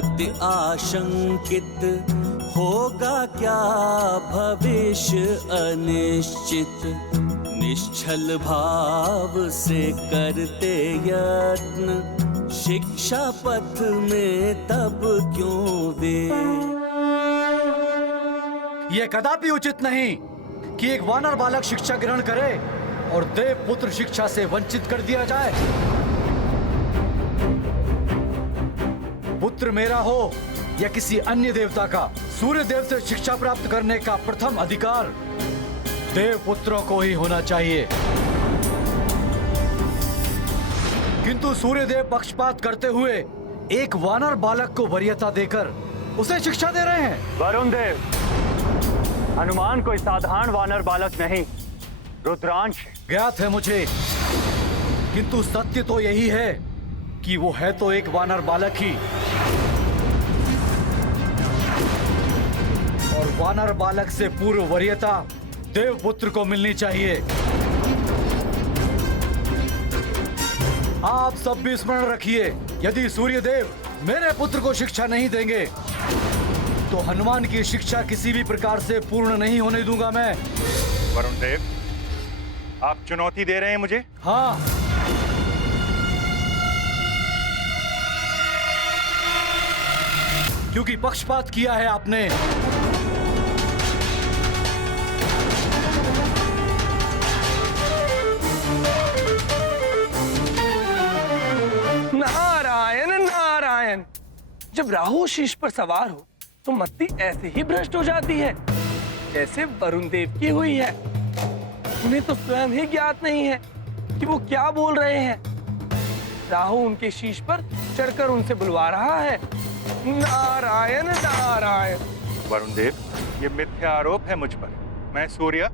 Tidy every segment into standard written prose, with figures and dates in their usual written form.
अति आशंकित, होगा क्या भविष्य अनिश्चित। निश्चल भाव से करते यत्न, शिक्षा पथ में तब क्यों वे। ये कदापि उचित नहीं कि एक वानर बालक शिक्षा ग्रहण करे और देव पुत्र शिक्षा से वंचित कर दिया जाए। पुत्र मेरा हो या किसी अन्य देवता का, सूर्य देव से शिक्षा प्राप्त करने का प्रथम अधिकार देव पुत्रों को ही होना चाहिए। किंतु सूर्य देव पक्षपात करते हुए एक वानर बालक को वरीयता देकर उसे शिक्षा दे रहे हैं। वरुण देव, हनुमान कोई साधारण वानर बालक नहीं, रुद्रांश है। ज्ञात है मुझे, किंतु सत्य तो यही है कि वो है तो एक वानर बालक ही, और वानर बालक से पूर्व वरीयता देवपुत्र को मिलनी चाहिए। आप सब भी स्मरण रखिए, यदि सूर्य देव मेरे पुत्र को शिक्षा नहीं देंगे तो हनुमान की शिक्षा किसी भी प्रकार से पूर्ण नहीं होने दूंगा मैं। वरुण देव, आप चुनौती दे रहे हैं मुझे? हाँ, क्योंकि पक्षपात किया है आपने। नारायण नारायण, जब राहु शीश पर सवार हो तो मति ऐसे ही भ्रष्ट हो जाती है जैसे वरुण देव की हुई है। उन्हें तो स्वयं ही ज्ञात नहीं है कि वो क्या बोल रहे हैं। राहु उनके शीश पर चढ़कर उनसे बुलवा रहा है। नारायण नारायण। वरुण देव, ये मिथ्या आरोप है मुझ पर। मैं सूर्य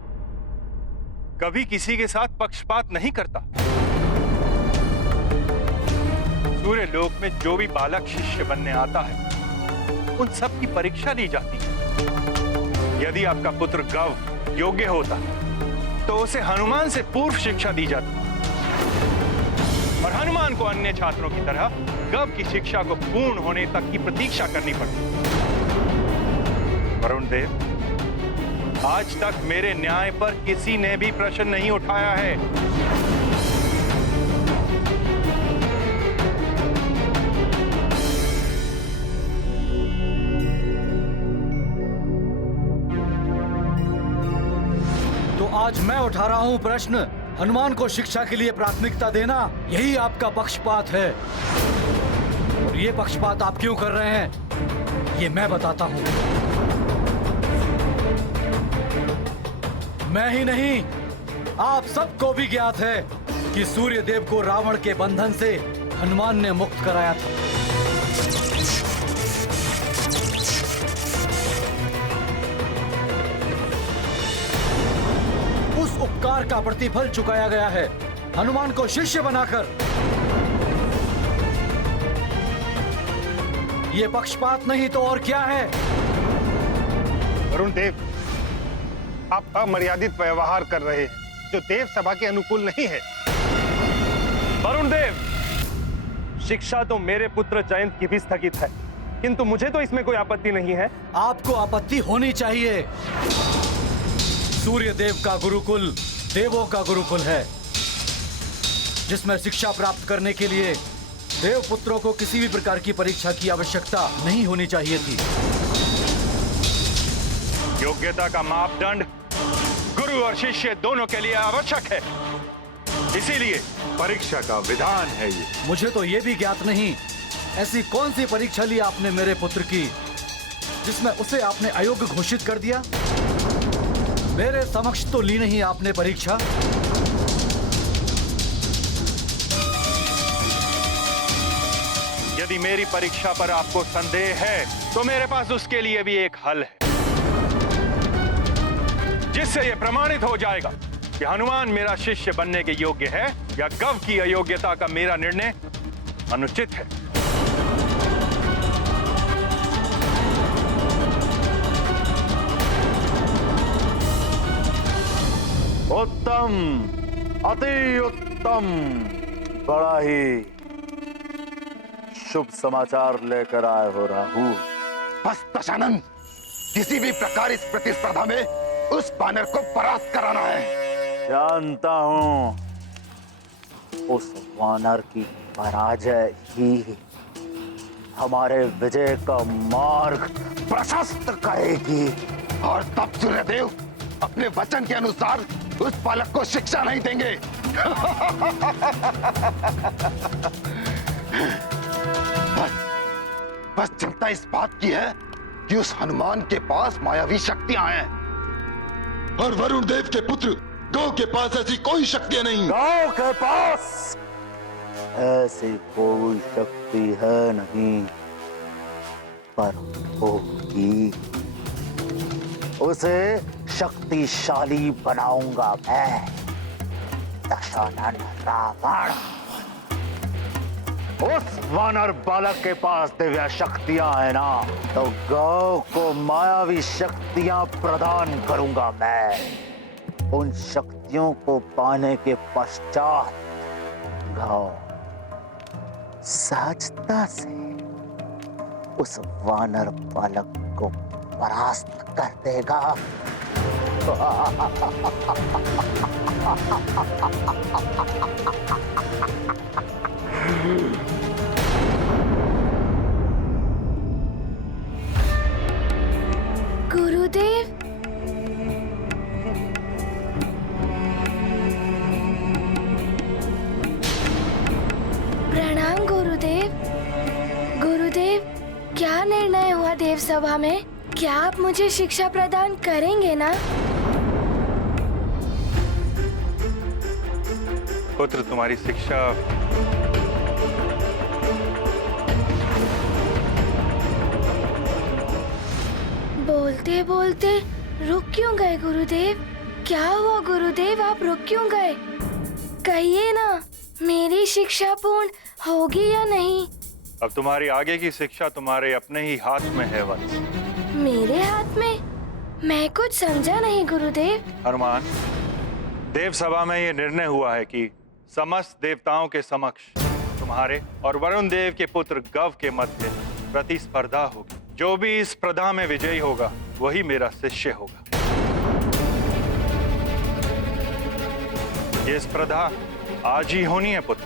कभी किसी के साथ पक्षपात नहीं करता। सूर्य लोक में जो भी बालक शिष्य बनने आता है उन सब की परीक्षा ली जाती है। यदि आपका पुत्र गव योग्य होता तो उसे हनुमान से पूर्व शिक्षा दी जाती, और हनुमान को अन्य छात्रों की तरह गव की शिक्षा को पूर्ण होने तक की प्रतीक्षा करनी पड़ती। वरुण देव, आज तक मेरे न्याय पर किसी ने भी प्रश्न नहीं उठाया है। तो आज मैं उठा रहा हूं प्रश्न, हनुमान को शिक्षा के लिए प्राथमिकता देना यही आपका पक्षपात है। और ये पक्षपात आप क्यों कर रहे हैं ये मैं बताता हूं। मैं ही नहीं, आप सबको भी ज्ञात है कि सूर्य देव को रावण के बंधन से हनुमान ने मुक्त कराया था। उस उपकार का प्रतिफल चुकाया गया है हनुमान को शिष्य बनाकर। ये पक्षपात नहीं तो और क्या है? वरुण देव, आप अमर्यादित व्यवहार कर रहे हैं जो देव सभा के अनुकूल नहीं है। वरुण देव, शिक्षा तो मेरे पुत्र जयंत की भी स्थगित है, किंतु मुझे तो इसमें कोई आपत्ति नहीं है। आपको आपत्ति होनी चाहिए। सूर्य देव का गुरुकुल देवों का गुरुकुल है, जिसमें शिक्षा प्राप्त करने के लिए देव पुत्रों को किसी भी प्रकार की परीक्षा की आवश्यकता नहीं होनी चाहिए थी। योग्यता का मापदंड गुरु और शिष्य दोनों के लिए आवश्यक है, इसीलिए परीक्षा का विधान है ये। मुझे तो ये भी ज्ञात नहीं, ऐसी कौन सी परीक्षा ली आपने मेरे पुत्र की जिसमें उसे आपने अयोग्य घोषित कर दिया? मेरे समक्ष तो ली नहीं आपने परीक्षा। यदि मेरी परीक्षा पर आपको संदेह है तो मेरे पास उसके लिए भी एक हल है, जिससे यह प्रमाणित हो जाएगा कि हनुमान मेरा शिष्य बनने के योग्य है या गव की अयोग्यता का मेरा निर्णय अनुचित है। उत्तम, अति उत्तम, बड़ा ही शुभ समाचार लेकर आए हो राहु। बस दशानन, किसी भी प्रकार इस प्रतिस्पर्धा में उस बानर को परास्त कराना है। जानता हूं उस वानर की पराजय ही हमारे विजय का मार्ग प्रशस्त करेगी। और तब सूर्यदेव अपने वचन के अनुसार उस बालक को शिक्षा नहीं देंगे। बस चिंता इस बात की है कि उस हनुमान के पास मायावी शक्तियां हैं और वरुण देव के पुत्र गौ के पास ऐसी कोई शक्तियां नहीं। गांव के पास ऐसी कोई शक्ति है नहीं, पर होगी। उसे शक्तिशाली बनाऊंगा मैं, दशानन रावण। उस वानर बालक के पास दिव्य शक्तियां है ना, तो गौ को मायावी शक्तियां प्रदान करूंगा मैं। उन शक्तियों को पाने के पश्चात गौ सहजता से उस वानर बालक को परास्त कर देगा। गुरुदेव, प्रणाम गुरुदेव। गुरुदेव, क्या निर्णय हुआ देव सभा में? क्या आप मुझे शिक्षा प्रदान करेंगे ना? पुत्र, तुम्हारी शिक्षा बोलते बोलते रुक क्यों गए गुरुदेव? क्या हुआ गुरुदेव, आप रुक क्यों गए? कहिए ना, मेरी शिक्षा पूर्ण होगी या नहीं? अब तुम्हारी आगे की शिक्षा तुम्हारे अपने ही हाथ में है वत्स। मेरे हाथ में? मैं कुछ समझा नहीं गुरुदेव। हनुमान, देव सभा में ये निर्णय हुआ है कि समस्त देवताओं के समक्ष तुम्हारे और वरुण देव के पुत्र गव के मध्य प्रतिस्पर्धा होगी। जो भी इस स्पर्धा में विजयी होगा वही मेरा शिष्य होगा। ये स्पर्धा आज ही होनी है पुत्र।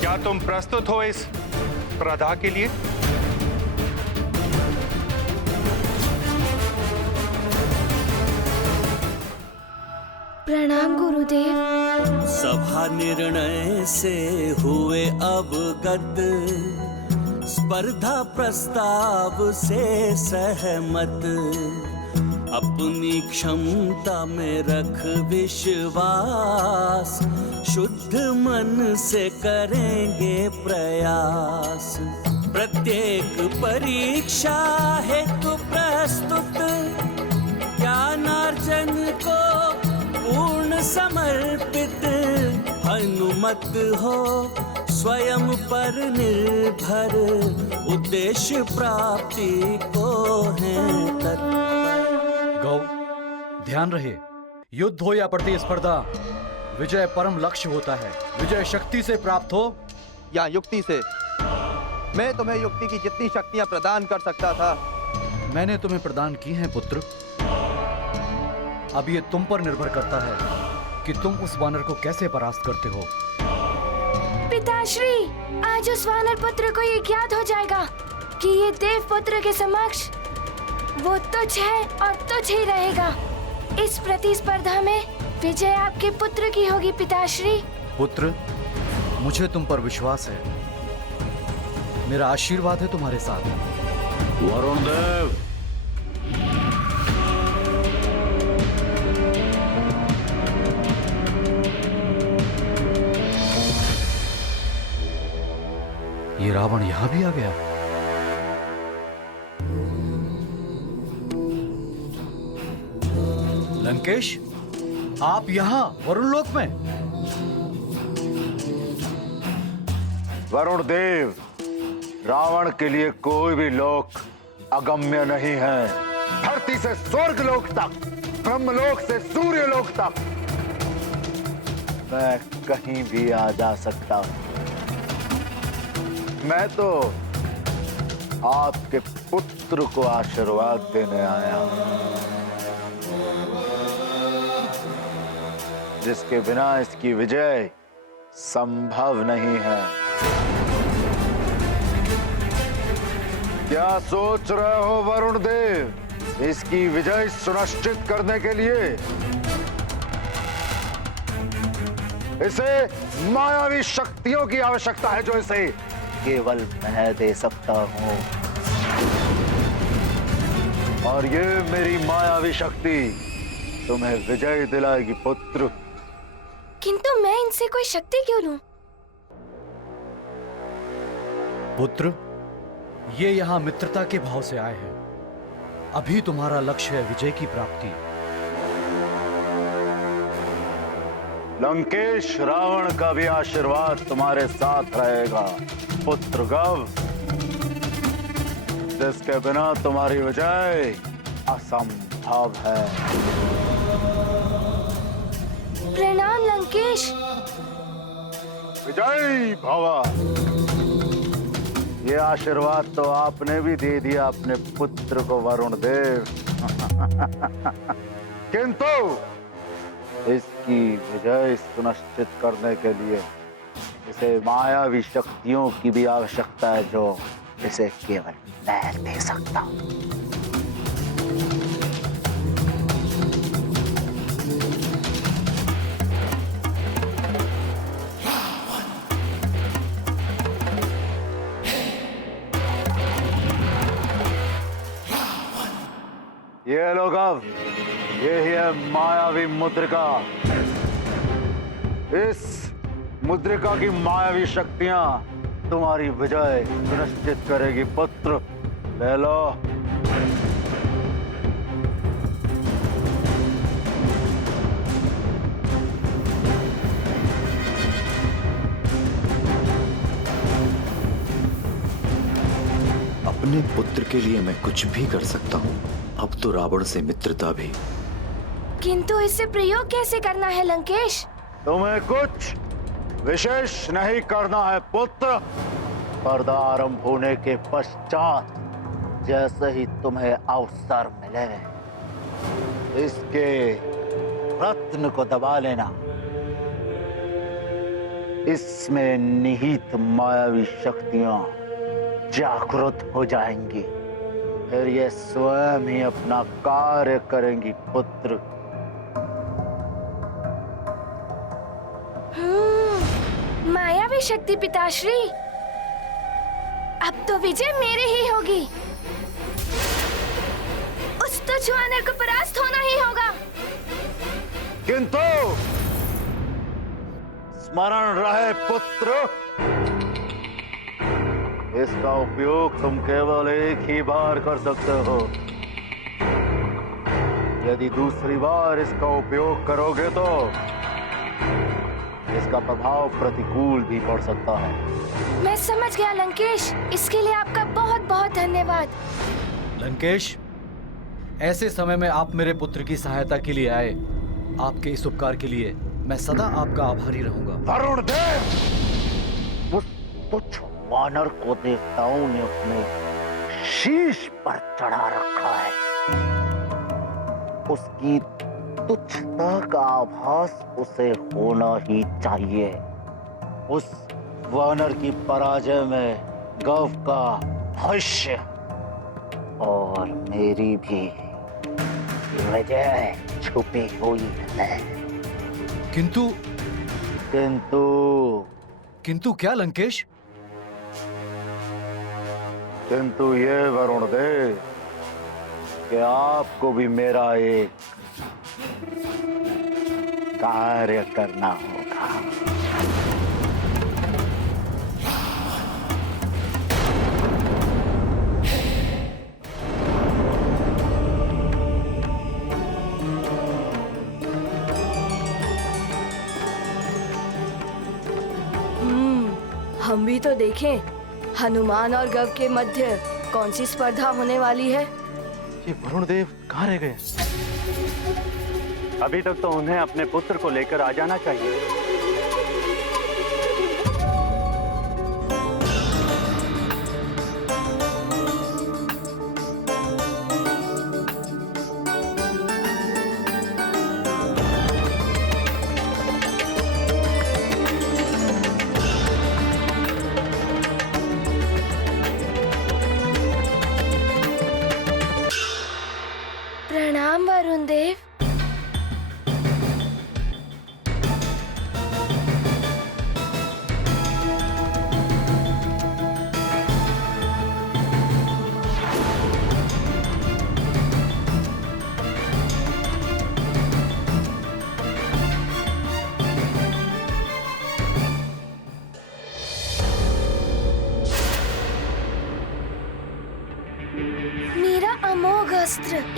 क्या तुम प्रस्तुत हो इस स्पर्धा के लिए? प्रणाम गुरुदेव। सभा निर्णय से हुए अवगत, स्पर्धा प्रस्ताव से सहमत। अपनी क्षमता में रख विश्वास, शुद्ध मन से करेंगे प्रयास। प्रत्येक परीक्षा हेतु प्रस्तुत, ज्ञानार्जन को पूर्ण समर्पित। हनुमत हो स्वयं पर निर्भर, उद्देश्य प्राप्ति को है तत्पर। गौ, ध्यान रहे, युद्ध हो या प्रतिस्पर्धा, विजय परम लक्ष्य होता है। विजय शक्ति से प्राप्त हो या युक्ति से। मैं तुम्हें युक्ति की जितनी शक्तियां प्रदान कर सकता था, मैंने तुम्हें प्रदान की हैं पुत्र। अब ये तुम पर निर्भर करता है कि तुम उस वानर को कैसे परास्त करते हो। पिताश्री, आज उस वानर पुत्र को ये ज्ञात हो जाएगा कि ये देव पुत्र के समक्ष वो तुच्छ है और तुच्छ ही रहेगा। इस प्रतिस्पर्धा में विजय आपके पुत्र की होगी पिताश्री। पुत्र, मुझे तुम पर विश्वास है। मेरा आशीर्वाद है तुम्हारे साथ। वरुण देव, ये रावण यहां भी आ गया। लंकेश, आप यहां वरुण लोक में? वरुण देव, रावण के लिए कोई भी लोक अगम्य नहीं है। धरती से स्वर्ग लोक तक, ब्रह्मलोक से सूर्य लोक तक मैं कहीं भी आ जा सकता हूं। मैं तो आपके पुत्र को आशीर्वाद देने आया हूं, जिसके बिना इसकी विजय संभव नहीं है। क्या सोच रहे हो वरुण देव? इसकी विजय सुनिश्चित करने के लिए इसे मायावी शक्तियों की आवश्यकता है, जो इसे केवल मैं दे सकता हूं। और ये मेरी मायावी शक्ति तुम्हें विजय दिलाएगी पुत्र। किंतु मैं इनसे कोई शक्ति क्यों लूं? पुत्र, ये यहाँ मित्रता के भाव से आए हैं। अभी तुम्हारा लक्ष्य है विजय की प्राप्ति। लंकेश, रावण का भी आशीर्वाद तुम्हारे साथ रहेगा पुत्र गव, जिसके बिना तुम्हारी विजय असंभव है। प्रणाम लंकेश। विजय भव। ये आशीर्वाद तो आपने भी दे दिया अपने पुत्र को वरुण देव, किंतु इसकी विजय सुनिश्चित करने के लिए इसे मायावी शक्तियों की भी आवश्यकता है, जो इसे केवल मैं दे सकता हूं। ये लोग अब यही है मायावी मुद्रिका। इस मुद्रिका की मायावी शक्तियां तुम्हारी विजय सुनिश्चित करेगी पुत्र। ले लो। अपने पुत्र के लिए मैं कुछ भी कर सकता हूँ, अब तो रावण से मित्रता भी। किंतु इससे प्रयोग कैसे करना है लंकेश? तुम्हें कुछ विशेष नहीं करना है पुत्र। पर्दा आरंभ होने के पश्चात जैसे ही तुम्हें अवसर मिले, इसके रत्न को दबा लेना। इसमें निहित मायावी शक्तियां जागृत हो जाएंगी, फिर ये स्वयं ही अपना कार्य करेंगी पुत्र। मायावी शक्ति पिताश्री, अब तो विजय मेरी ही होगी। उस तुच्छ वानर को परास्त होना ही होगा। किंतु स्मरण रहे पुत्र, इसका उपयोग तुम केवल एक ही बार कर सकते हो। यदि दूसरी बार इसका उपयोग करोगे तो इसका प्रभाव प्रतिकूल भी पड़ सकता है। मैं समझ गया लंकेश, इसके लिए आपका बहुत बहुत धन्यवाद। लंकेश, ऐसे समय में आप मेरे पुत्र की सहायता के लिए आए। आपके इस उपकार के लिए मैं सदा आपका आभारी रहूंगा। वरुण देव, उस तुच्छ वानर को देवताओं ने अपने शीश पर चढ़ा रखा है। उसकी तुच्छता का आभास उसे होना ही चाहिए। उस वानर की पराजय में गव का भविष्य और मेरी भी विजय छुपी हुई है। किंतु किंतु क्या लंकेश? किंतु ये वरुण देव कि आपको भी मेरा एक कार्य करना होगा। हम भी तो देखें हनुमान और गव के मध्य कौन सी स्पर्धा होने वाली है। ये वरुण देव कहाँ रह गए? अभी तक तो उन्हें अपने पुत्र को लेकर आ जाना चाहिए।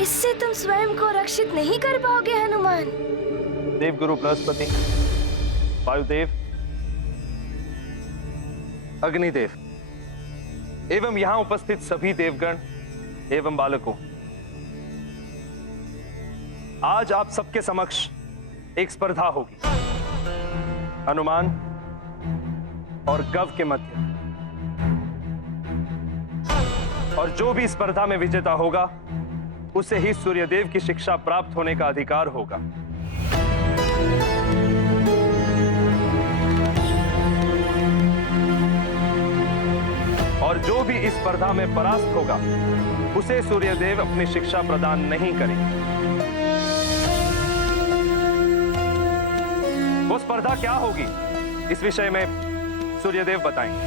इससे तुम स्वयं को रक्षित नहीं कर पाओगे हनुमान। देवगुरु बृहस्पति, वायुदेव, अग्निदेव एवं यहां उपस्थित सभी देवगण एवं बालकों, आज आप सबके समक्ष एक स्पर्धा होगी हनुमान और गव के मध्य, और जो भी स्पर्धा में विजेता होगा उसे ही सूर्यदेव की शिक्षा प्राप्त होने का अधिकार होगा। और जो भी इस स्पर्धा में परास्त होगा उसे सूर्यदेव अपनी शिक्षा प्रदान नहीं करेंगे। वो स्पर्धा क्या होगी, इस विषय में सूर्यदेव बताएंगे।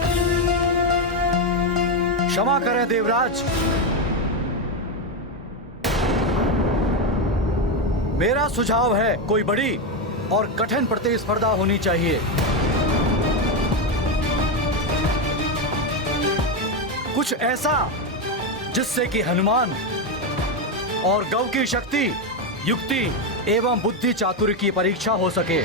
क्षमा करें देवराज, मेरा सुझाव है कोई बड़ी और कठिन प्रतिस्पर्धा होनी चाहिए। कुछ ऐसा जिससे कि हनुमान और गौ की शक्ति, युक्ति एवं बुद्धि चातुर्य की परीक्षा हो सके।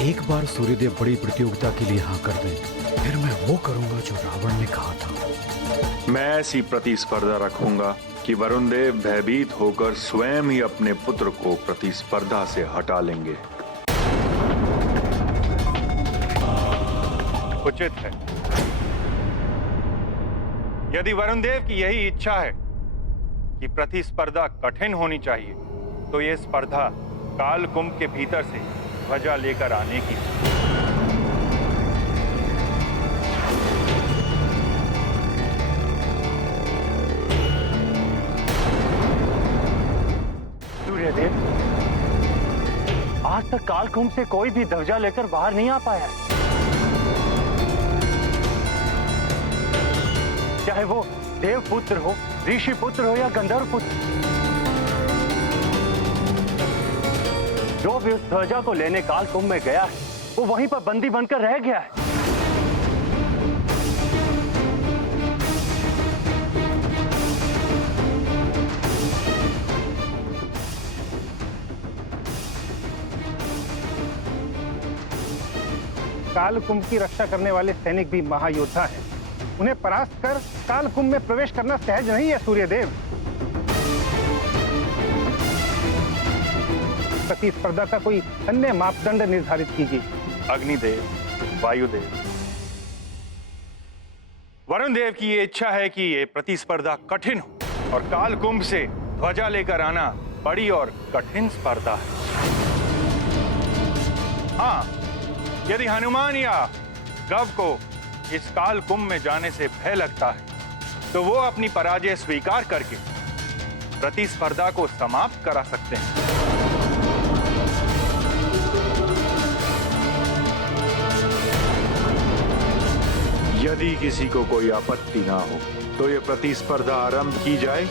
एक बार सूर्यदेव बड़ी प्रतियोगिता के लिए हाँ कर दें, फिर मैं वो करूंगा जो रावण ने कहा था। मैं ऐसी प्रतिस्पर्धा रखूंगा कि वरुण देव भयभीत होकर स्वयं ही अपने पुत्र को प्रतिस्पर्धा से हटा लेंगे। उचित है। यदि वरुण देव की यही इच्छा है कि प्रतिस्पर्धा कठिन होनी चाहिए, तो यह स्पर्धा काल कुंभ के भीतर से ध्वजा लेकर आने की। सूर्यदेव, आज तक कालकुंभ से कोई भी ध्वजा लेकर बाहर नहीं आ पाया, चाहे वो देव पुत्र हो, ऋषि पुत्र हो या गंधर्व पुत्र। जो भी उस ध्वजा को लेने कालकुंभ में गया है, वो वहीं पर बंदी बनकर रह गया है। कालकुंभ की रक्षा करने वाले सैनिक भी महायोद्धा हैं। उन्हें परास्त कर कालकुंभ में प्रवेश करना सहज नहीं है सूर्यदेव। प्रतिस्पर्धा का कोई अन्य मापदंड निर्धारित कीजिए। अग्निदेव, वायुदेव, वरुण देव की ये इच्छा है कि ये प्रतिस्पर्धा कठिन हो और कालकुंभ से ध्वजा लेकर आना बड़ी और कठिन स्पर्धा है। हाँ, यदि हनुमान या गव को इस काल कुंभ में जाने से भय लगता है, तो वो अपनी पराजय स्वीकार करके प्रतिस्पर्धा को समाप्त करा सकते हैं। यदि किसी को कोई आपत्ति ना हो, तो ये प्रतिस्पर्धा आरंभ की जाए।